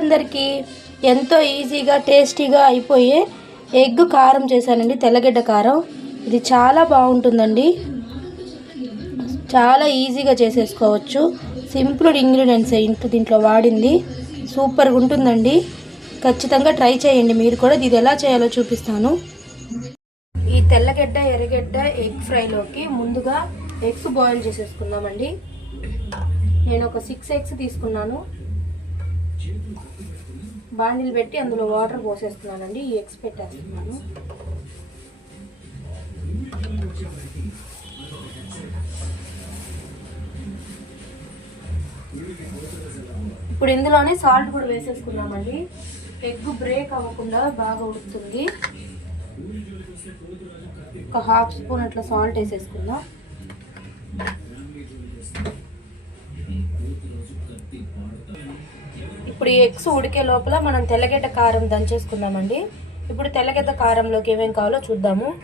అందరికీ ఎంతో ఈజీగా టేస్టీగా అయిపోయే ఎగ్ కారం చేశానండి తెల్లగడ్డ కారం. ఇది చాలా బాగుంటుందండి. చాలా ఈజీగా చేసేసుకోవచ్చు. సింపుల్ ఇంగ్రీడియంట్స్ ఇంట్లో దీంట్లో వాడింది. సూపర్గా ఉంటుందండి. ఖచ్చితంగా ట్రై చేయండి. మీరు కూడా ఇది ఎలా చేయాలో చూపిస్తాను. ఈ తెల్లగడ్డ ఎర్రగడ్డ ఎగ్ ఫ్రైలోకి ముందుగా ఎగ్స్ బాయిల్ చేసేసుకుందామండి. నేను ఒక సిక్స్ ఎగ్స్ తీసుకున్నాను. బాండిల్ పెట్టి అందులో వాటర్ పోసేస్తున్నానండి ఈ ఎగ్స్ పెట్టేస్తున్నాను. ఇప్పుడు ఇందులోనే సాల్ట్ కూడా వేసేసుకున్నామండి ఎగ్ బ్రేక్ అవ్వకుండా బాగా ఉడుతుంది ఒక హాఫ్ స్పూన్ అట్లా సాల్ట్ వేసేసుకుందాం. ఇప్పుడు ఈ ఎగ్స్ ఉడికే లోపల మనం తెల్లగడ్డ కారం దంచేసుకుందామండి. ఇప్పుడు తెల్లగడ్డ కారంలోకి ఏమేమి కావాలో చూద్దాము.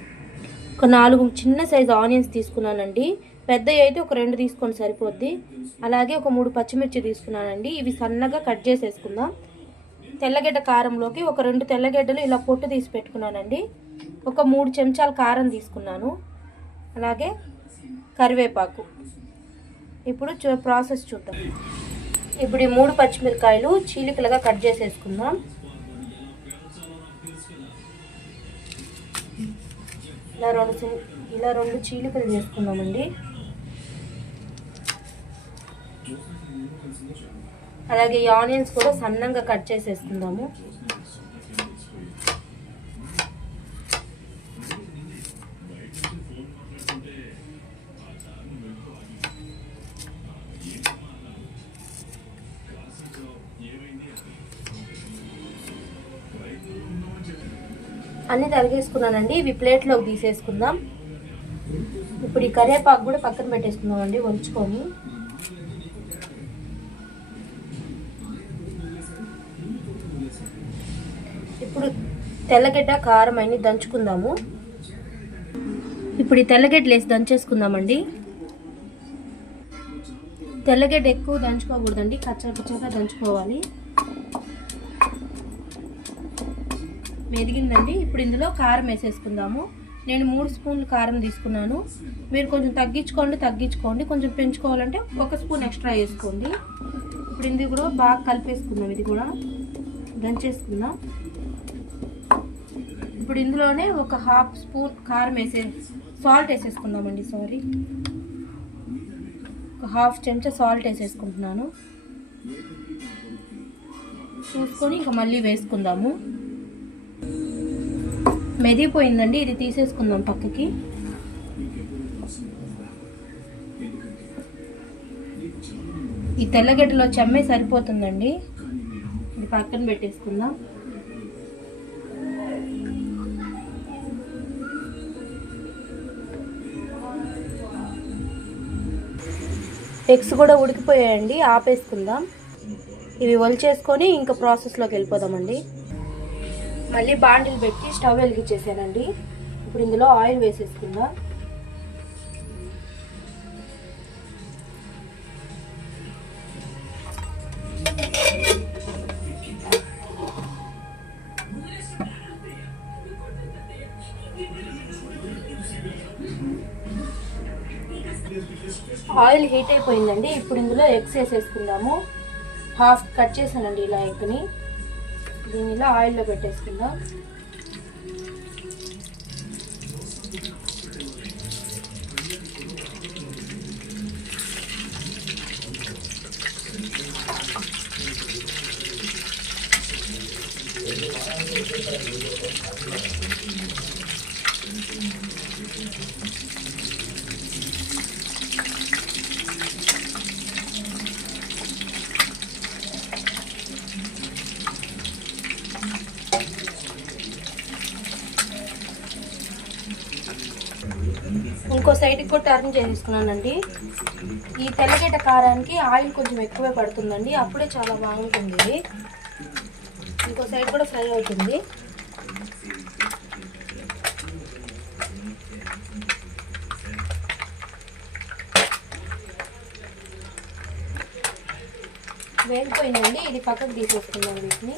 ఒక నాలుగు చిన్న సైజు ఆనియన్స్ తీసుకున్నానండి. పెద్దవి అయితే ఒక రెండు తీసుకొని సరిపోద్ది. అలాగే ఒక మూడు పచ్చిమిర్చి తీసుకున్నానండి. ఇవి సన్నగా కట్ చేసేసుకుందాం. తెల్లగడ్డ కారంలోకి ఒక రెండు తెల్లగడ్డలు ఇలా పొట్టు తీసి పెట్టుకున్నానండి. ఒక మూడు చెంచాల కారం తీసుకున్నాను. అలాగే కరివేపాకు. ఇప్పుడు చూ- ప్రాసెస్ చూద్దాం. ఇప్పుడు ఈ మూడు పచ్చిమిరకాయలు చీలికలుగా కట్ చేసేసుకుందాం. ఇలా రెండు ఇలా రెండు చీలికలు చేసుకుందామండి. అలాగే ఈ ఆనియన్స్ కూడా సన్నంగా కట్ చేసేసుకుందాము. అన్ని తరిగేసుకున్నానండి. ఇవి ప్లేట్లోకి తీసేసుకుందాం. ఇప్పుడు ఈ కరివేపాకు కూడా పక్కన పెట్టేసుకుందామండి వంచుకొని. ఇప్పుడు తెల్లగడ్డ కారం అన్ని దంచుకుందాము. ఇప్పుడు ఈ తెల్లగడ్డలు వేసి దంచేసుకుందామండి. తెల్లగడ్డ ఎక్కువ దంచుకోకూడదండి కచ్చా కచ్చగా దంచుకోవాలి. మెదిగిందండి. ఇప్పుడు ఇందులో కారం వేసేసుకుందాము. నేను మూడు స్పూన్లు కారం తీసుకున్నాను. మీరు కొంచెం తగ్గించుకోండి తగ్గించుకోండి. కొంచెం పెంచుకోవాలంటే ఒక స్పూన్ ఎక్స్ట్రా వేసుకోండి. ఇప్పుడు ఇది కూడా బాగా కలిపేసుకుందాం. ఇది కూడా దంచేసుకుందాం. ఇప్పుడు ఇందులోనే ఒక హాఫ్ స్పూన్ కారం వేసే సాల్ట్ వేసేసుకుందామండి. సారీ. ఒక హాఫ్ చెంచా సాల్ట్ వేసేసుకుంటున్నాను. చూసుకొని ఇంకా మళ్ళీ వేసుకుందాము. మెదిపోయిందండి ఇది తీసేసుకుందాం పక్కకి. ఈ తెల్లగడ్డలో చెమ్మే సరిపోతుందండి. ఇది పక్కన పెట్టేసుకుందాం. ఎగ్స్ కూడా ఉడికిపోయాయండి. ఆపేసుకుందాం. ఇవి ఒలిచేసుకొని ఇంకా ప్రాసెస్లోకి వెళ్ళిపోదామండి. మళ్ళీ బాండిల్ పెట్టి స్టవ్ వెలిగించేసానండి. ఇప్పుడు ఇందులో ఆయిల్ వేసేసుకుందాం. ఆయిల్ హీట్ అయిపోయిందండి. ఇప్పుడు ఇందులో ఎగ్స్ వేసేసుకుందాము. హాఫ్ కట్ చేసానండి ఇలా ఎగ్ని. దీన్ని ఇలా ఆయిల్లో పెట్టేసుకుందాం. ఇంకో సైడ్కి కూడా టర్న్ చేసుకున్నానండి ఈ తెల్లగడ్డ కారానికి ఆయిల్ కొంచెం ఎక్కువే పడుతుందండి. అప్పుడే చాలా బాగుంటుంది. ఇది ఇంకో సైడ్ కూడా ఫ్రై అవుతుంది. వేగిపోయిందండి. ఇది పక్కకు తీసేసుకుందాం వీటిని.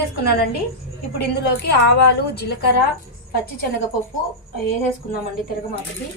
తీసేసుకున్నానండి ఇప్పుడు ఇందులోకి ఆవాలు జీలకర్ర పచ్చి శనగపప్పు వేసేసుకుందామండి తిరగమాతకి.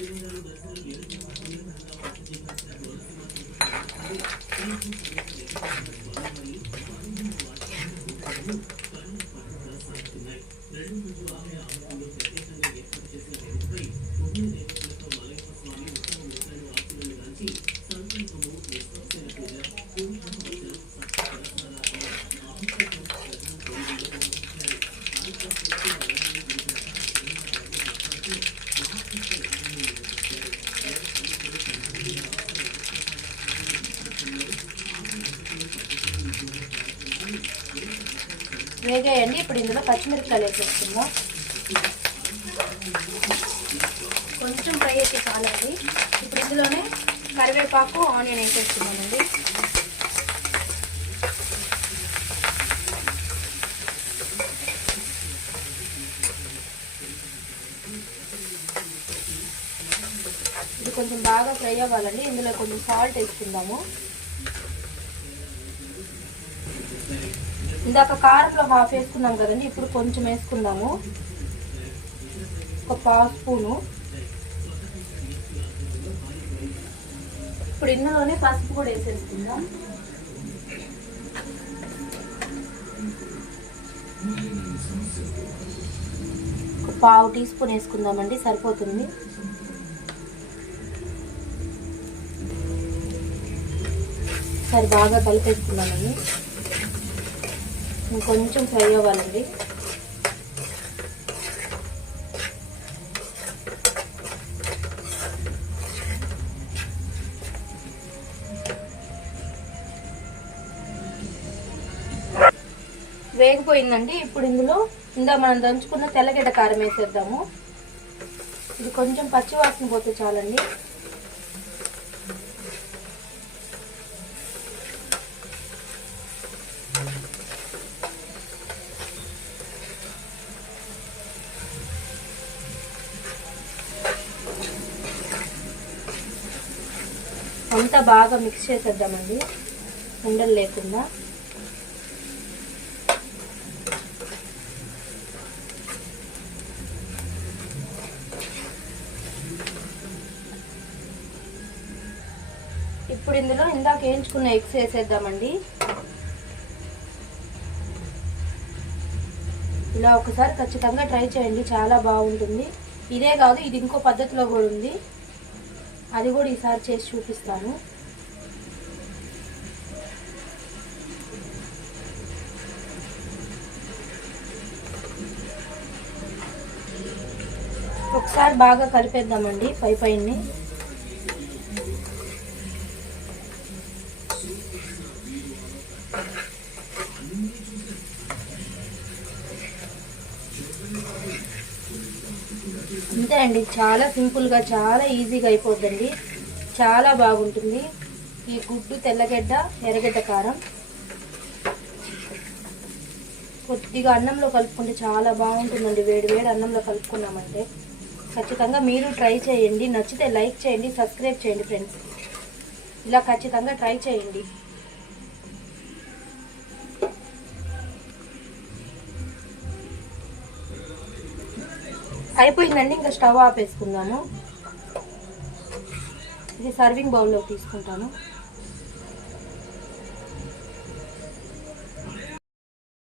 వేగాయండి. ఇప్పుడు ఇందులో పచ్చిమిరపకాయలు వేసేస్తున్నాం కొంచెం ఫ్రై అయితే చాలండి. ఇప్పుడు ఇందులోనే కరివేపాకు ఆనియన్ వేసేస్తున్నామండి ఇది కొంచెం బాగా ఫ్రై అవ్వాలండి. ఇందులో కొంచెం సాల్ట్ వేసుకుందాము. ఇందాక కారంలో హాఫ్ వేసుకున్నాం కదండి ఇప్పుడు కొంచెం వేసుకుందాము. ఒక పావు స్పూను. ఇప్పుడు ఇందులోనే పసుపు కూడా వేసేసుకుందాం. ఒక పావు టీ స్పూన్ వేసుకుందామండి సరిపోతుంది. సరే బాగా కలిపేసుకున్నామండి ఇంకొంచెం ఫ్రై అవ్వాలండి. వేగిపోయిందండి. ఇప్పుడు ఇందులో ఇందా మనం దంచుకున్న తెల్లగడ్డ కారం వేసేద్దాము. ఇది కొంచెం పచ్చి వాసన పోతే చాలండి. అంతా బాగా మిక్స్ చేసేద్దామండి ఉండలు లేకుండా. ఇప్పుడు ఇందులో ఇందాక వేయించుకున్న ఎగ్స్ వేసేద్దామండి ఇలా ఒకసారి ఖచ్చితంగా ట్రై చేయండి చాలా బాగుంటుంది. ఇదే కాదు ఇది ఇంకో పద్ధతిలో కూడా ఉంది. అది కూడా ఈసారి చేసి చూపిస్తాను. ఒకసారి బాగా కలిపేద్దామండి పై పైని అంతే అండి. చాలా సింపుల్గా చాలా ఈజీగా అయిపోద్దండి. చాలా బాగుంటుంది. ఈ గుడ్డు తెల్లగడ్డ ఎర్రగడ్డ కారం. కొద్దిగా అన్నంలో కలుపుకుంటే చాలా బాగుంటుందండి. వేడి వేడి అన్నంలో కలుపుకున్నామంటే. ఖచ్చితంగా మీరు ట్రై చేయండి. నచ్చితే లైక్ చేయండి సబ్స్క్రైబ్ చేయండి ఫ్రెండ్స్. ఇలా ఖచ్చితంగా ట్రై చేయండి. అయిపోయిందండి ఇంకా స్టవ్ ఆపేసుకుందాము. ఇది సర్వింగ్ బౌల్లో తీసుకుంటాను.